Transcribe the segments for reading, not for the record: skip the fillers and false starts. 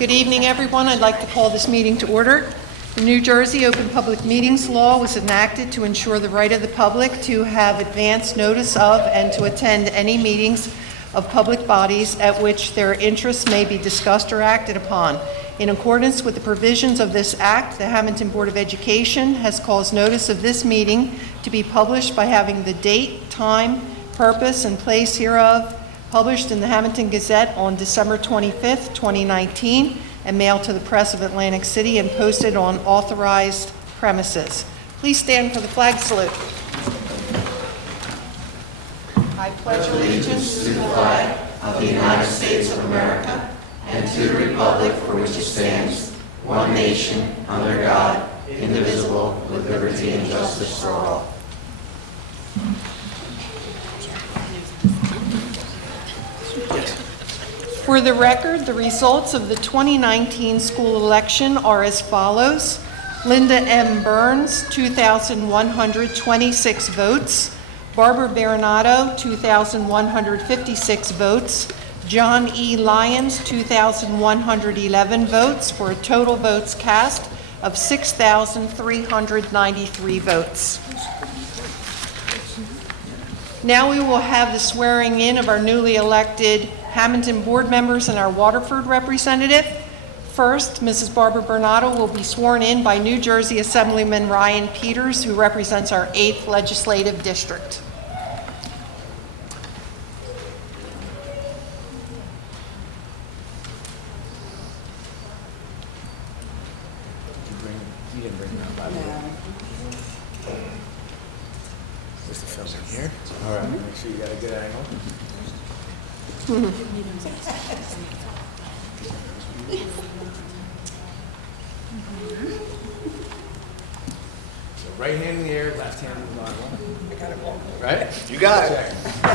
Good evening, everyone. I'd like to call this meeting to order. The New Jersey Open Public Meetings Law was enacted to ensure the right of the public to have advance notice of and to attend any meetings of public bodies at which their interests may be discussed or acted upon. In accordance with the provisions of this Act, the Hammonton Board of Education has caused notice of this meeting to be published by having the date, time, purpose, and place hereof published in the Hammonton Gazette on December 25th, 2019, and mailed to the press of Atlantic City and posted on authorized premises. Please stand for the flag salute. I pledge allegiance to the flag of the United States of America and to the republic for which it stands, one nation, under God, indivisible, with liberty and justice for all. For the record, the results of the 2019 school election are as follows. Linda M. Burns, 2,126 votes. Barbara Baronato, 2,156 votes. John E. Lyons, 2,111 votes, for a total votes cast of 6,393 votes. Now we will have the swearing in of our newly elected Hammonton board members and our Waterford representative. First, Mrs. Barbara Baronato will be sworn in by New Jersey Assemblyman Ryan Peters, who represents our 8th legislative district. You didn't bring that Bible. There's the film in here. All right, make sure you got a good angle. So right hand in the air, left hand in the Bible. I got it wrong. Right? You got it. Check.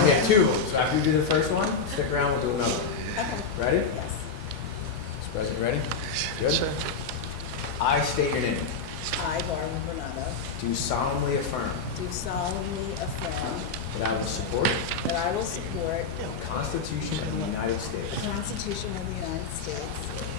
Yeah, 2 of them. So after you do the first one, stick around, we'll do another one. Okay. Ready? Yes. Mr. President, ready? Good? Sure. I state your name. I, Barbara Baronato, Do solemnly affirm do solemnly affirm that I will support that I will support the Constitution of the United States the Constitution of the United States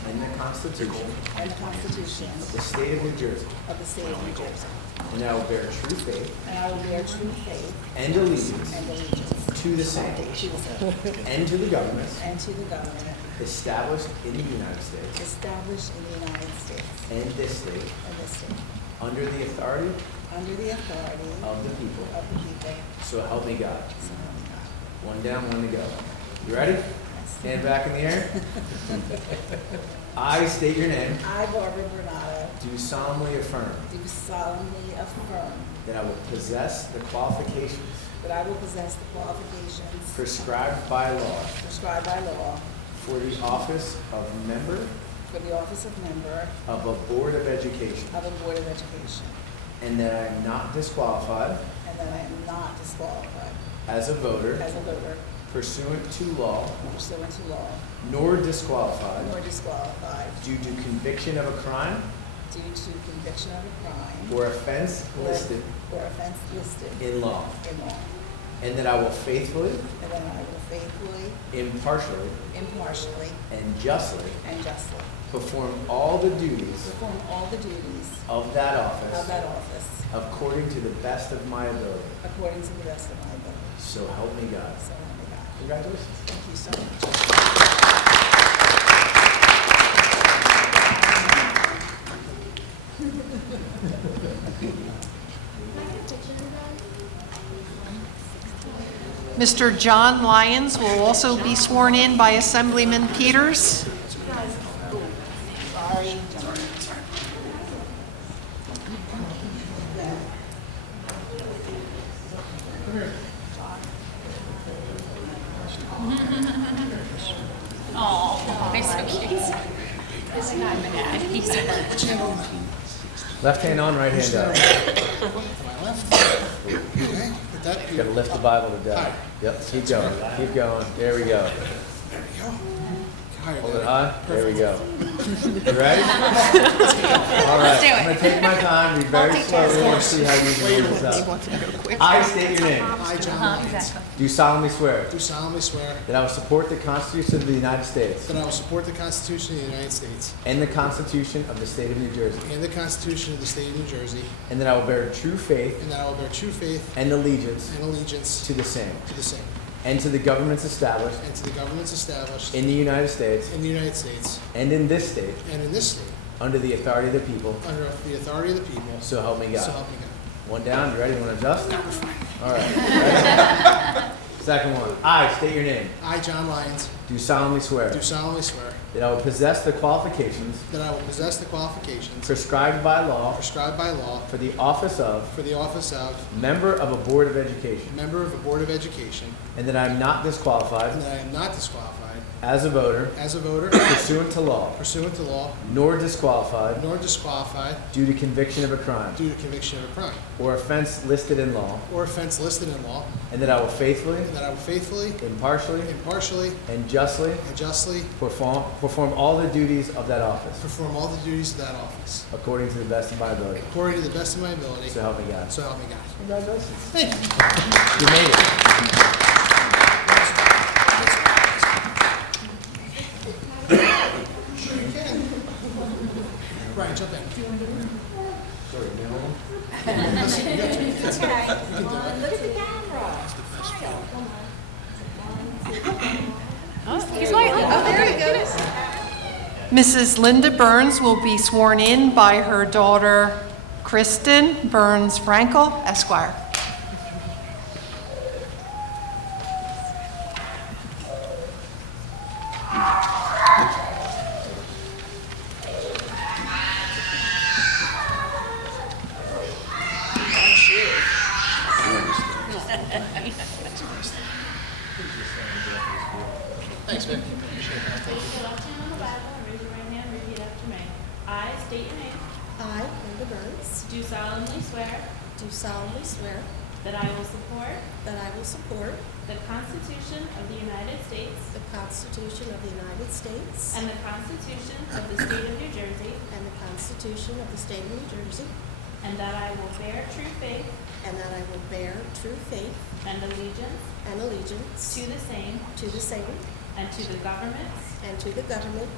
and the Constitution and the Constitution of the State of New Jersey, of the State of New Jersey, and that I will bear true faith and I will bear true faith and allegiance and allegiance to the same to the same and to the governments and to the government established in the United States established in the United States and this state and this state, under the authority under the authority of the people. of the people, So help me God. so help me God. One down, one to go. You ready? Stand back in the air. I state your name. I, Barbara Baronato, Do solemnly affirm do solemnly affirm that I will possess the qualifications that I will possess the qualifications prescribed by law prescribed by law for the office of member for the office of member of a Board of Education, of a Board of Education, and that I am not disqualified and that I am not disqualified as a voter as a voter pursuant to law, pursuant to law, nor disqualified nor disqualified due to conviction of a crime due to conviction of a crime or offense or- listed or offense listed in law, in law, and that I will faithfully, and that I will faithfully, impartially, impartially, and justly and justly perform all the duties perform all the duties of that of office that office according to the best of my ability. according to the best of my ability. So help me God. So help me God. Congratulations. Thank you so much. Mr. John Lyons will also be sworn in by Assemblyman Peters. Sorry, John. Oh, he's so cute. He's not bad. He's so Left hand on, right hand up. Okay, put that You here. gotta lift the Bible to God. Yep, keep going, keep going. There we go. There we go. Higher, Hold it Daddy. high. There we go. You ready? All right. do it. I'm going to take my time, read very slowly, and see how you can read this He out. wants to go quick. I state your name. I, John Lyons, Exactly. Do solemnly swear do solemnly swear that I will support the Constitution of the United States that I will support the Constitution of the United States and the Constitution of the State of New Jersey, and the Constitution of the State of New Jersey, and that I will bear true faith and that I will bear true faith and allegiance and allegiance to the same, to the same, and to the governments established and to the governments established in the United States in the United States and in this state and in this state, under the authority of the people, under the authority of the people, so help me God. so help me God. One down, you ready? You want to adjust? All right. Ready? Second one. I state your name. I, John Lyons, Do solemnly swear do solemnly swear that I will possess the qualifications that I will possess the qualifications prescribed by law prescribed by law for the office of for the office of member of a board of education, member of a Board of Education, and that I am not disqualified and that I am not disqualified as a voter as a voter pursuant to law, pursuant to law, nor disqualified nor disqualified due to conviction of a crime due to conviction of a crime or offense listed in law, or offense listed in law, and that I will faithfully, and that I will faithfully, impartially, impartially, and justly and justly perform all the duties of that office perform all the duties of that office, according to the best of my ability. according to the best of my ability, So help me God. so help me God. Congratulations. Thank you. You made it. Sure you can. Brian, jump in. Listen, you got to. You can do it. Look at the camera. He's like, oh, there he goes. Mrs. Linda Burns will be sworn in by her daughter, Kristen Burns Frankel, Esquire. Thanks, man. Place your left hand on the Bible and raise your right hand and repeat after me. I state your name. I, Linda Burns, Do solemnly swear do solemnly swear that I will support that I will support the Constitution of the United States the Constitution of the United States and the Constitution of the State of New Jersey, and the Constitution of the State of New Jersey, and that I will bear true faith and that I will bear true faith and allegiance and allegiance to the same to the same and to the governments and to the government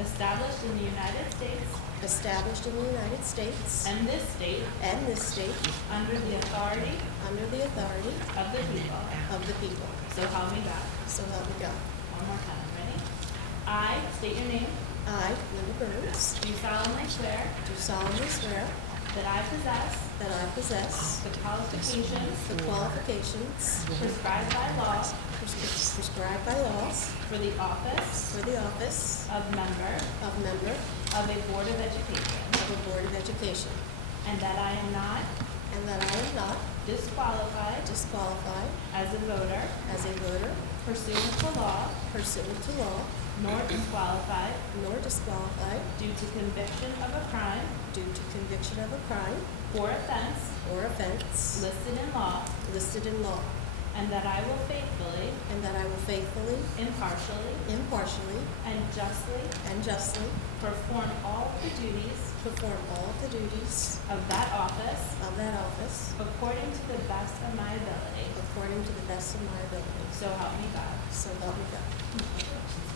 established in the United States established in the United States and this state and this state under the authority under the authority of the people. of the people. So help me God. So help me God. One more time. Ready? I state your name. I, Linda Burns, Do solemnly swear do solemnly swear that I possess that I possess the qualifications the qualifications prescribed by law prescribed by laws for the office for the office of member of member of a Board of Education, of a Board of Education, and that I am not and that I am not disqualified disqualified as a voter as a voter pursuant to law, pursuant to law, nor disqualified nor disqualified due to conviction of a crime due to conviction of a crime or offense or offense listed in law, listed in law, and that I will faithfully, and that I will faithfully, impartially, impartially, and justly perform all the duties the duties of that office of that office according to the best of my ability. according to the best of my ability. So help me God. So help me God.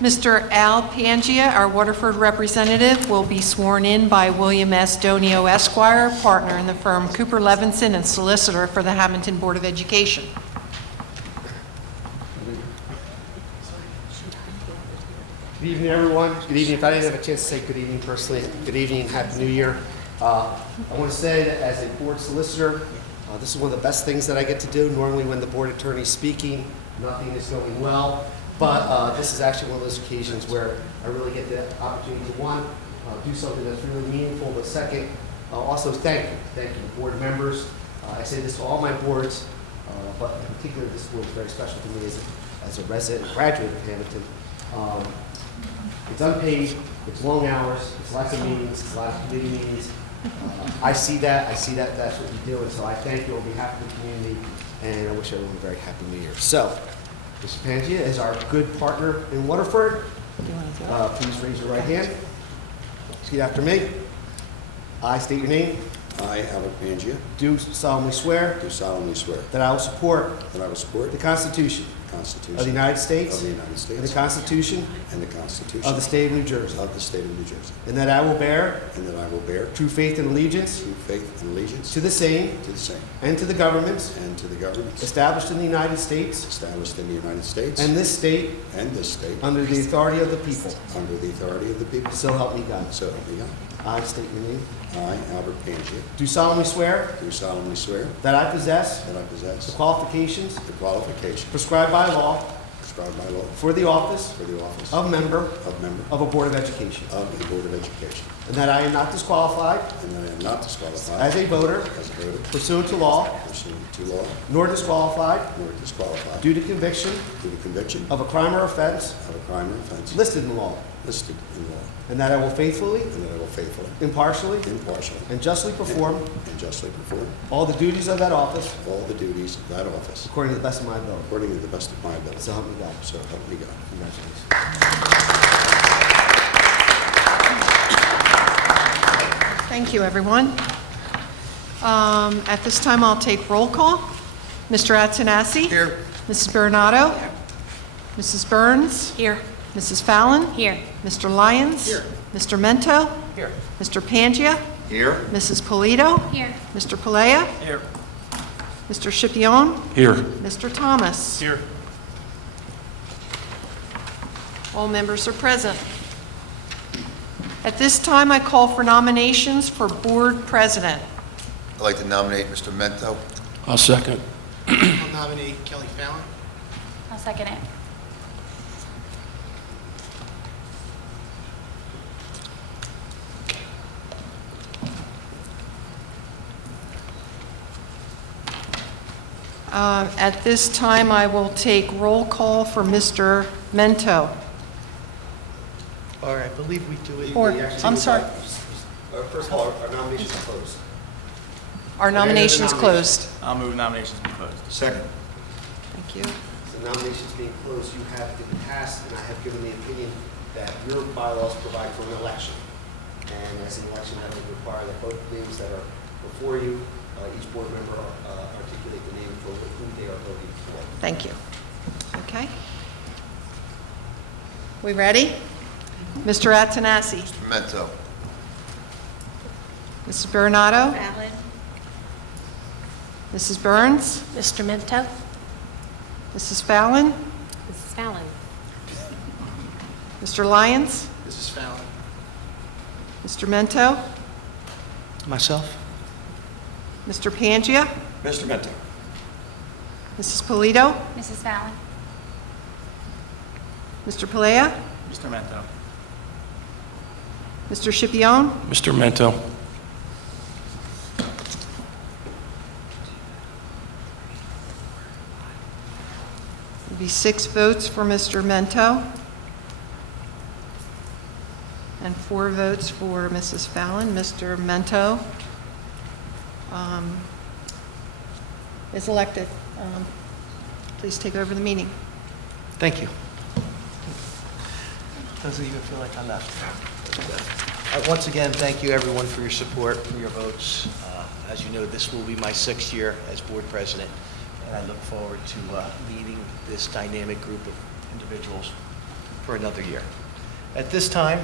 Mr. Al Pangia, our Waterford representative, will be sworn in by William S. Donio Esquire, partner in the firm Cooper Levinson and solicitor for the Hammonton Board of Education. Good evening, everyone. Good evening. If I didn't have a chance to say good evening personally, good evening and Happy New Year. I want to say that as a board solicitor, this is one of the best things that I get to do. Normally when the board attorney is speaking, nothing is going well. But this is actually one of those occasions where I really get the opportunity to, one, do something that's really meaningful, but second, also thank you. Thank you, board members. I say this to all my boards, but in particular, this board is very special to me as a resident and graduate of Hammonton. It's unpaid, it's long hours, it's lots of meetings, it's lots of committee meetings, I see that that's what you do, and so I thank you on behalf of the community, and I wish everyone a very happy New Year. So, Mr. Pangia is our good partner in Waterford. Please raise your right hand. Repeat after me. I state your name. I, Albert Pangia, Do solemnly swear do solemnly swear that I will support that I will support the the Constitution Constitution of the United States of the United and the States Constitution and the Constitution of the State of New Jersey, of the State of New Jersey, and that I will bear and that I will bear true faith and allegiance true faith and allegiance to the same to the same and to the governments and to the governments established in the United States established in the United States and this state and this state under the authority of the people. under the authority of the people. So help me God. So help me God. I state your name. I, Albert Pangia, Do solemnly swear do solemnly swear that I possess that I the possess qualifications the qualifications prescribed by law prescribed by law for the office for the office of member of member of a Board of Education, of the Board of Education, and that I am not disqualified and that I am not disqualified as a voter as a voter pursuant to law, pursuant to law, nor disqualified nor disqualified due to conviction due to conviction of a crime or offense of a crime or offense listed in law, listed in law, and that I will faithfully, and that I will faithfully, impartially, impartially, and justly perform and justly perform all the duties of that office all the duties of that office according to the best of my ability. according to the best of my ability. So help me God. So help me God. Congratulations. Thank you, everyone. At this time, I'll take roll call. Mr. Attanassi? Here. Mrs. Bernardo? Mrs. Burns? Here. Mrs. Fallon? Here. Mr. Lyons? Here. Mr. Mento? Here. Mr. Pangia? Here. Mrs. Polito? Here. Mr. Palea? Here. Mr. Scipion? Here. Mr. Thomas? Here. All members are present. At this time, I call for nominations for Board President. I'd like to nominate Mr. Mento. I'll second. I'll nominate Kelly Fallon. I'll second it. At this time, I will take roll call for Mr. Mento. All right, I believe we do it. Or, We actually I'm would sorry, like- First of all, our nominations are closed. our nomination's closed. I'll move nominations be closed. Second. Thank you. The nominations being closed, you have in the past, and I have given the opinion that your bylaws provide for an election. And as an election, that would require that both names that are before you, each board member articulate the name for who they are voting for. Thank you. Okay. We ready? Mr. Attanassi? Mr. Mento. Mrs. Bernardo? Fallon. Mrs. Burns? Mr. Mento? Mrs. Fallon? Mrs. Fallon. Mr. Lyons? This is Fallon. Mr. Mento? Myself? Mr. Pangia? Mr. Mento. Mrs. Polito? Mrs. Fallon. Mr. Palea? Mr. Mento. Mr. Scipion? Mr. Mento. It'll be 6 votes for Mr. Mento and 4 votes for Mrs. Fallon. Mr. Mento is elected. Please take over the meeting. Thank you. Doesn't even feel like I left. Once again, thank you everyone for your support, for your votes. As you know, this will be my 6th year as board president, and I look forward to leading this dynamic group of individuals for another year. At this time,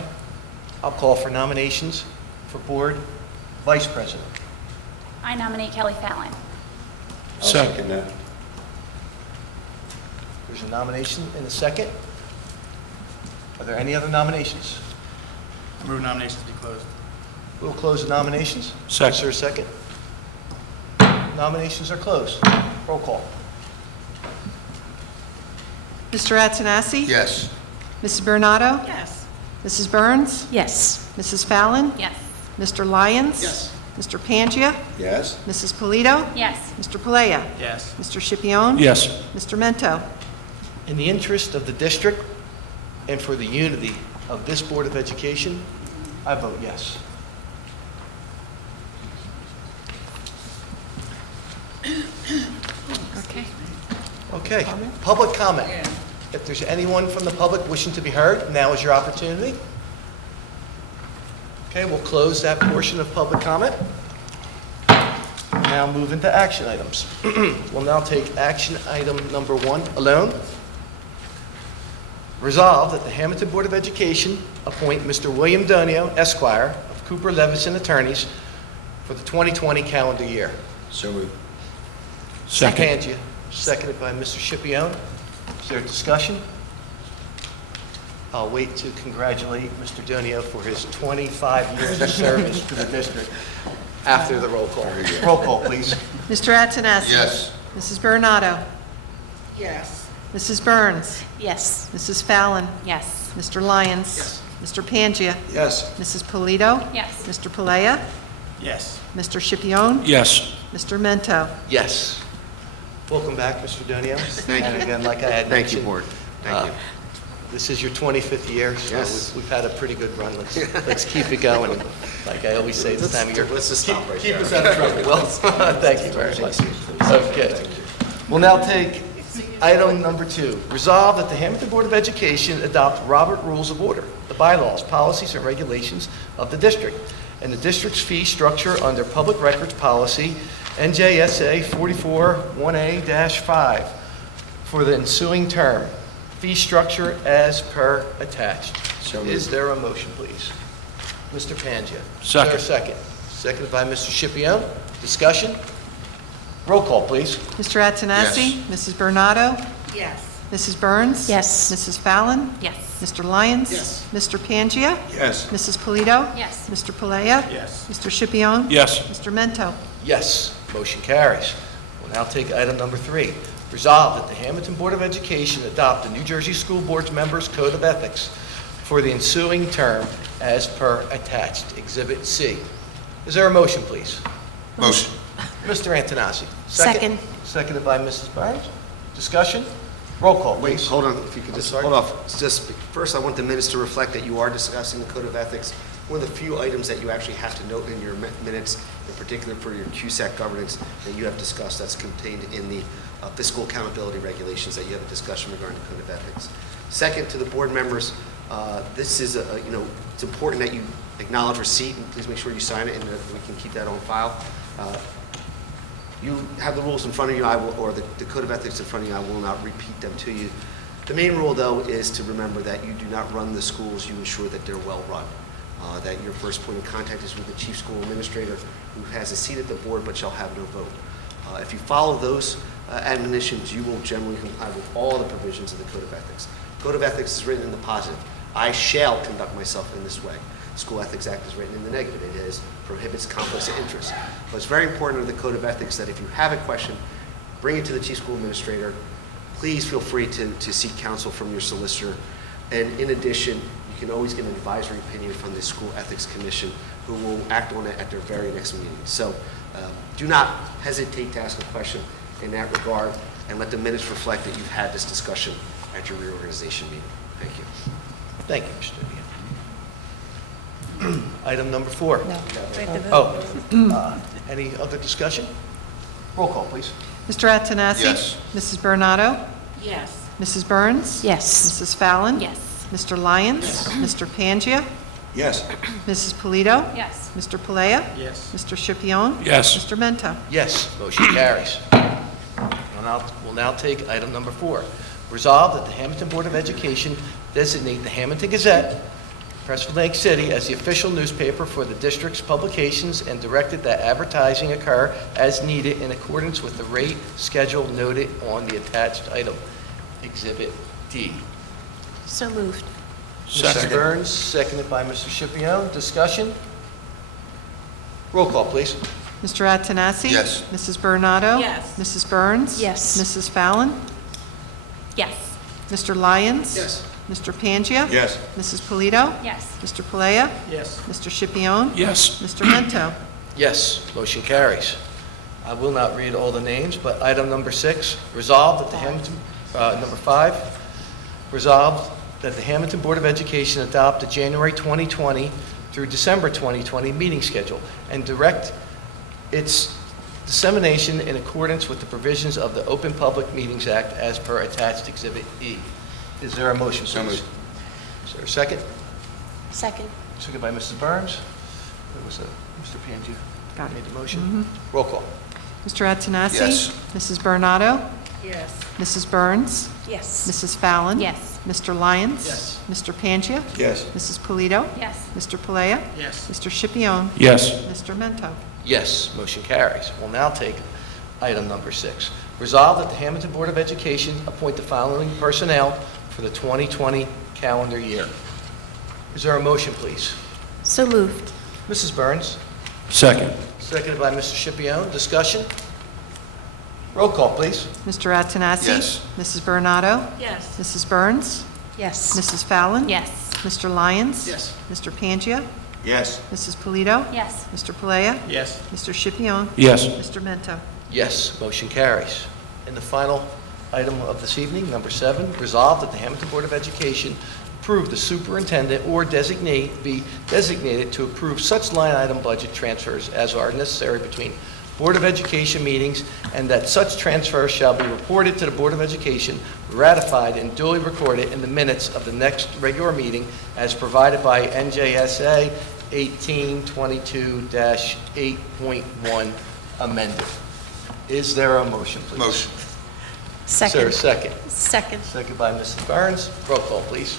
I'll call for nominations for board vice president. I nominate Kelly Fallon. Second. There's a nomination and a second. Are there any other nominations? I move nominations be closed. We'll close the nominations. Second. Is there a second? Nominations are closed. Roll call. Mr. Attanassi? Yes. Mrs. Bernardo? Yes. Mrs. Burns? Yes. Mrs. Fallon? Yes. Mr. Lyons? Yes. Mr. Pangia? Yes. Mrs. Polito? Yes. Mr. Palea? Yes. Mr. Scipion? Yes. Mr. Mento? In the interest of the district and for the unity of this Board of Education, I vote yes. Okay, public comment. If there's anyone from the public wishing to be heard, now is your opportunity. Okay, we'll close that portion of public comment. Now move into action items. We'll now take action item number 1 alone. Resolved that the Hammonton Board of Education appoint Mr. William Donio, Esquire, of Cooper Levinson Attorneys for the 2020 calendar year. So moved. Second. Seconded by Mr. Scipione. Is there discussion? I'll wait to congratulate Mr. Donio for his 25 years of service to the district after the roll call. Roll call, please. Mr. Attanassi? Yes. Mrs. Bernardo? Yes. Mrs. Burns? Yes. Mrs. Fallon? Yes. Mr. Lyons? Mr. Pangia? Yes. Mrs. Polito? Yes. Mr. Palea? Yes. Mr. Scipione? Yes. Mr. Mento? Yes. Welcome back, Mr. Donio. Thank And you. again, like I had Thank you, mentioned, Board. Thank you. This is your 25th year, so Yes. we've had a pretty good run. Let's keep it going. Like I always say this time of year. Let's just stop right Keep there. us out of trouble. Well, thank you very much. Okay. We'll now take item number 2. Resolve that the Hammonton Board of Education adopt Robert Rules of Order, the bylaws, policies, and regulations of the district, and the district's fee structure under Public Records Policy, NJSA 441A-5, for the ensuing term. Fee structure as per attached. So moved. Is there a motion, please? Mr. Pangia. Second. Is there a second? Seconded by Mr. Scipione. Discussion? Roll call, please. Mr. Attanassi? Mrs. Bernardo? Yes. Mrs. Burns? Yes. Mrs. Fallon? Yes. Mr. Lyons? Yes. Mr. Pangia? Yes. Mrs. Polito? Yes. Mr. Palea? Yes. Mr. Scipione? Yes. Mr. Mento? Yes, motion carries. We'll now take item number 3. Resolved that the Hammonton Board of Education adopt the New Jersey School Board's Members Code of Ethics for the ensuing term as per attached, Exhibit C. Is there a motion, please? Motion. Mr. Antonassi. Second. Seconded by Mrs. Burns. Discussion? Roll call, Wait, please. hold on, if you could just, sorry? hold off. Just, first, I want the minutes to reflect that you are discussing the Code of Ethics. One of the few items that you actually have to note in your minutes, in particular for your CUSAC governance, that you have discussed, that's contained in the fiscal accountability regulations that you have a discussion regarding the Code of Ethics. Second, to the board members, this is, it's important that you acknowledge receipt, and please make sure you sign it, and that we can keep that on file. You have the rules in front of you, or the Code of Ethics in front of you, I will not repeat them to you. The main rule, though, is to remember that you do not run the schools, you ensure that they're well-run. That your first point of contact is with the chief school administrator, who has a seat at the board but shall have no vote. If you follow those admonitions, you will generally comply with all the provisions of the Code of Ethics. Code of Ethics is written in the positive. I shall conduct myself in this way. School Ethics Act is written in the negative. It is prohibits conflicts of interest. But it's very important under the Code of Ethics that if you have a question, bring it to the chief school administrator. Please feel free to seek counsel from your solicitor. And in addition, you can always get an advisory opinion from the School Ethics Commission, who will act on it at their very next meeting. So do not hesitate to ask a question in that regard, and let the minutes reflect that you've had this discussion at your reorganization meeting. Thank you. Thank you, Mr. Donio. Item number 4. No. Oh, any other discussion? Roll call, please. Mr. Attanassi? Yes. Mrs. Bernardo? Yes. Mrs. Burns? Yes. Mrs. Fallon? Yes. Mr. Lyons? Mr. Pangia? Yes. Mrs. Polito? Yes. Mr. Palea? Yes. Mr. Scipione? Yes. Mr. Mento? Yes, motion carries. We'll now take item number 4. Resolved that the Hammonton Board of Education designate the Hammonton Gazette, Pressville Lake City, as the official newspaper for the district's publications, and directed that advertising occur as needed in accordance with the rate schedule noted on the attached item, Exhibit D. So moved. Mrs. Second. Burns, seconded by Mr. Scipione. Discussion? Roll call, please. Mr. Attanassi? Yes. Mrs. Bernardo? Yes. Mrs. Burns? Yes. Mrs. Fallon? Yes. Mr. Lyons? Yes. Mr. Pangia? Yes. Mrs. Polito? Yes. Mr. Palea? Yes. Mr. Scipione? Yes. Mr. Mento? Yes, motion carries. I will not read all the names, but item number 6, resolved that the Hammonton, number 5, resolved that the Hammonton Board of Education adopt the January 2020 through December 2020 meeting schedule and direct its dissemination in accordance with the provisions of the Open Public Meetings Act as per attached Exhibit E. Is there a motion, So please? moved. Is there a second? Second. Second by Mrs. Burns. There was a, Mr. Pangia Got it. made the motion. Roll call. Mr. Antonassi? Yes. Mrs. Bernardo? Yes. Mrs. Burns? Yes. Mrs. Fallon? Yes. Mr. Lyons? Yes. Mr. Pangia? Yes. Mrs. Polito? Yes. Mr. Palea? Yes. Mr. Scipione? Yes. Mr. Mento? Yes, motion carries. We'll now take item number 6. Resolve that the Hammonton Board of Education appoint the following personnel for the 2020 calendar year. Is there a motion, please? So moved. Mrs. Burns, Second. seconded by Mr. Scipione. Discussion? Roll call, please. Mr. Antonassi? Yes. Mrs. Bernardo? Yes. Mrs. Burns? Yes. Mrs. Fallon? Yes. Mr. Lyons? Yes. Mr. Pangia? Yes. Mrs. Polito? Yes. Mr. Palea? Yes. Mr. Scipione? Yes. Mr. Mento? Yes, motion carries. And the final item of this evening, number 7, resolve that the Hammonton Board of Education approve the superintendent or designate be designated to approve such line item budget transfers as are necessary between Board of Education meetings, and that such transfers shall be reported to the Board of Education, ratified and duly recorded in the minutes of the next regular meeting as provided by NJSA 1822-8.1 amended. Is there a motion, please? Motion. Is there a second? Second. Second by Mrs. Burns. Roll call, please.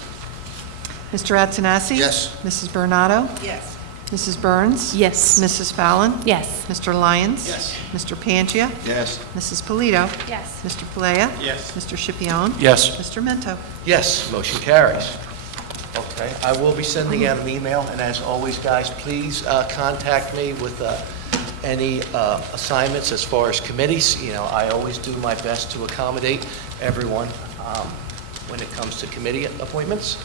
Mr. Antonassi? Yes. Mrs. Bernardo? Yes. Mrs. Burns? Yes. Mrs. Fallon? Yes. Mr. Lyons? Yes. Mr. Pangia? Yes. Mrs. Polito? Yes. Mr. Palea? Yes. Mr. Scipione? Yes. Mr. Mento? Yes, motion carries. Okay, I will be sending out an email, and as always, guys, please contact me with any assignments as far as committees. You know, I always do my best to accommodate everyone when it comes to committee appointments.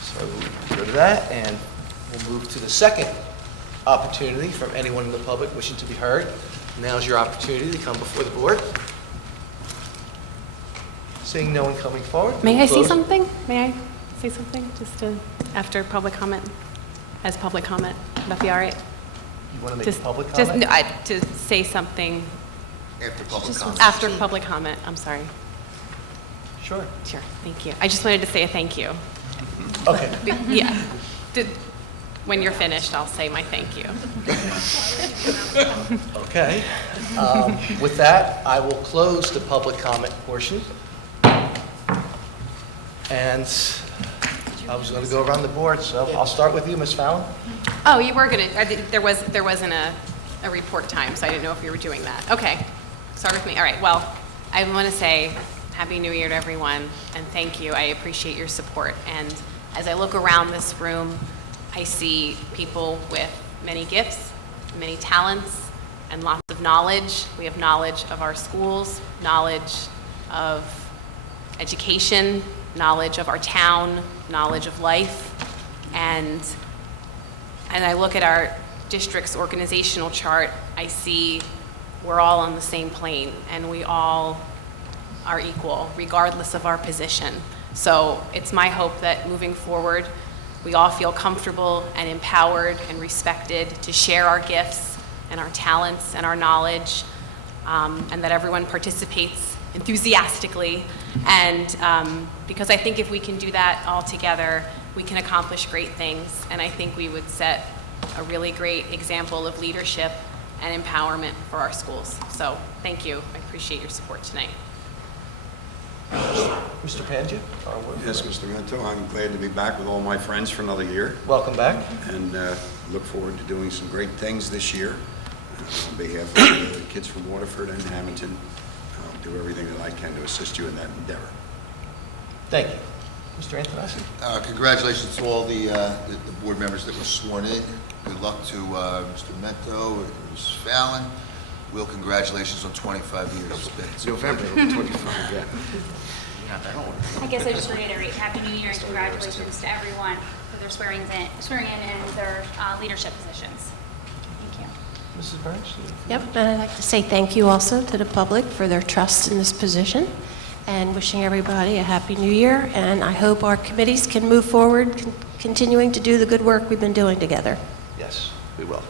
So we'll go to that, and we'll move to the second opportunity from anyone in the public wishing to be heard. Now's your opportunity to come before the board. Seeing no one coming forward. May we'll I say close. something? May I say something just after public comment? As public comment, would that be all right? You want to make Just, a public just comment? to say something After public comment. after public comment. I'm sorry. Sure. Sure. Thank you. I just wanted to say a thank you. Okay. Yeah. When you're finished, I'll say my thank you. Okay. With that, I will close the public comment portion. And I was going to go around the board, so I'll start with you, Ms. Fallon. Oh, you were gonna. There wasn't a report time, so I didn't know if you were doing that. Okay. Start with me. All right. Well, I want to say Happy New Year to everyone, and thank you. I appreciate your support. And as I look around this room, I see people with many gifts, many talents, and lots of knowledge. We have knowledge of our schools, knowledge of education, knowledge of our town, knowledge of life. And I look at our district's organizational chart, I see we're all on the same plane, and we all are equal, regardless of our position. So it's my hope that moving forward, we all feel comfortable and empowered and respected to share our gifts and our talents and our knowledge, and that everyone participates enthusiastically. And because I think if we can do that all together, we can accomplish great things. And I think we would set a really great example of leadership and empowerment for our schools. So thank you. I appreciate your support tonight. Mr. Pangia? Yes, Mr. Mento, I'm glad to be back with all my friends for another year, Welcome back. and look forward to doing some great things this year. On behalf of the kids from Waterford and Hammonton, I'll do everything that I can to assist you in that endeavor. Thank you. Mr. Antonassi? Congratulations to all the board members that were sworn in. Good luck to Mr. Mento and Ms. Fallon. Will, congratulations on 25 years. It's been November 25, yeah. I guess I just reiterate, Happy New Year and congratulations to everyone for their swearing in and their leadership positions. Thank you. Mrs. Burns? Yep, and I'd like to say thank you also to the public for their trust in this position, and wishing everybody a happy new year. And I hope our committees can move forward, continuing to do the good work we've been doing together. Yes, we will.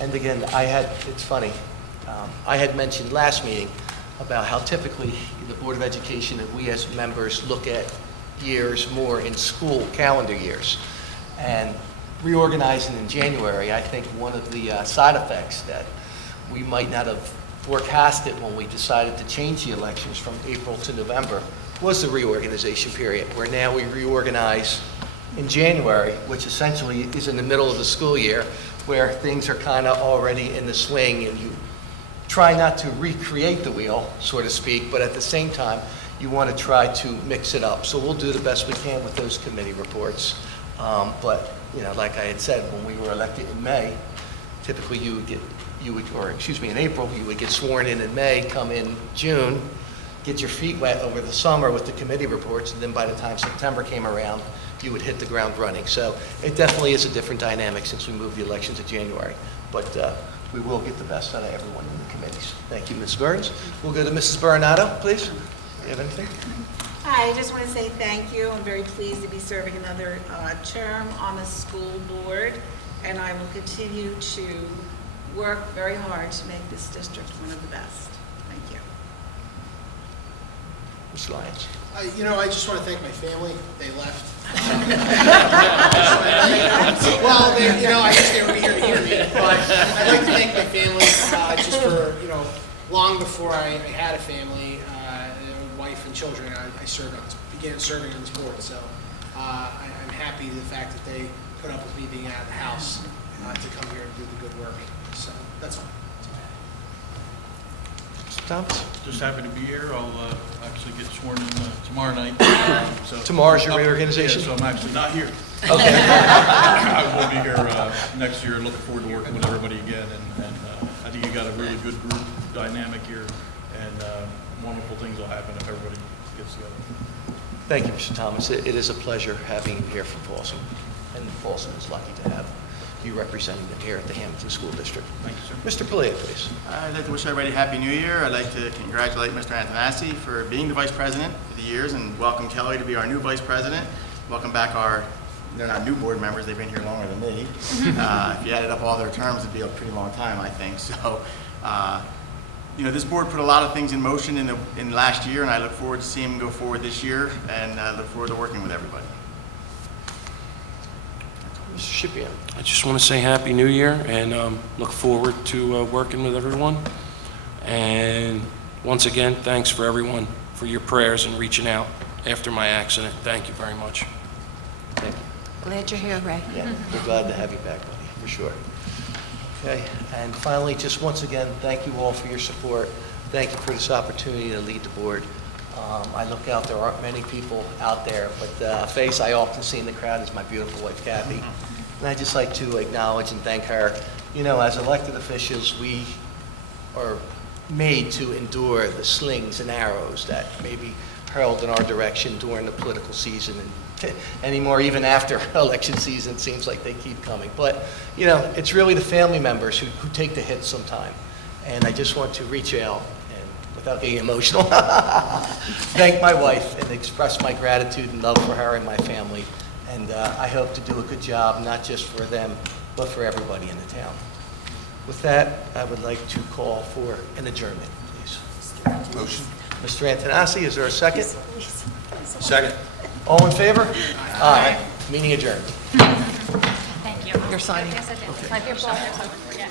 And again, it's funny, I had mentioned last meeting about how typically the Board of Education and we as members look at years more in school calendar years. And reorganizing in January, I think one of the side effects that we might not have forecasted when we decided to change the elections from April to November was the reorganization period, where now we reorganize in January, which essentially is in the middle of the school year, where things are kind of already in the swing, and you try not to recreate the wheel, so to speak, but at the same time, you want to try to mix it up. So we'll do the best we can with those committee reports. But, you know, like I had said, when we were elected in May, typically in April, you would get sworn in May, come in June, get your feet wet over the summer with the committee reports, and then by the time September came around, you would hit the ground running. So it definitely is a different dynamic since we moved the election to January. But we will get the best out of everyone in the committees. Thank you, Ms. Burns. We'll go to Mrs. Baronato, please. Do you have anything? Hi, I just want to say thank you. I'm very pleased to be serving another term on the school board, and I will continue to work very hard to make this district one of the best. Thank you. Ms. Lyons. I just want to thank my family. They left. I guess they were here to hear me. But I'd like to thank my family just for, long before I had a family, wife and children, I began serving on this board. So I'm happy the fact that they put up with me being out of the house to come here and do the good work. So that's all. Thomas? Just happy to be here. I'll actually get sworn in tomorrow night. Tomorrow's your reorganization? Yeah, so I'm actually not here. Okay. I will be here next year. Looking forward to working with everybody again. And I think you got a really good group dynamic here, and wonderful things will happen if everybody gets together. Thank you, Mr. Thomas. It is a pleasure having you here from Folsom, and Folsom is lucky to have you representing them here at the Hammonton School District. Thank you, sir. Mr. Paglia, please. I'd like to wish everybody a Happy New Year. I'd like to congratulate Mr. Antonassi for being the Vice President for the years, and welcome Kelly to be our new Vice President. Welcome back they're not new board members, they've been here longer than me. If you added up all their terms, it'd be a pretty long time, I think. So, this board put a lot of things in motion in last year, and I look forward to seeing them go forward this year, and I look forward to working with everybody. Mr. Shipian. I just want to say Happy New Year and look forward to working with everyone. And once again, thanks for everyone for your prayers and reaching out after my accident. Thank you very much. Thank you. Glad you're here, Ray. Yeah, we're glad to have you back, buddy, for sure. Okay, and finally, just once again, thank you all for your support. Thank you for this opportunity to lead the board. I look out, there aren't many people out there, but a face I often see in the crowd is my beautiful wife, Kathy. And I'd just like to acknowledge and thank her. As elected officials, we are made to endure the slings and arrows that may be hurled in our direction during the political season. And anymore, even after election season, it seems like they keep coming. But, it's really the family members who take the hits sometime. And I just want to reach out and, without getting emotional, thank my wife and express my gratitude and love for her and my family. And I hope to do a good job, not just for them, but for everybody in the town. With that, I would like to call for an adjournment, please. Motion. Mr. Antonassi, is there a second? Second. All in favor? Aye. Meeting adjourned. Thank you. You're signing. Yes, I did. Like your boss or something. Yeah.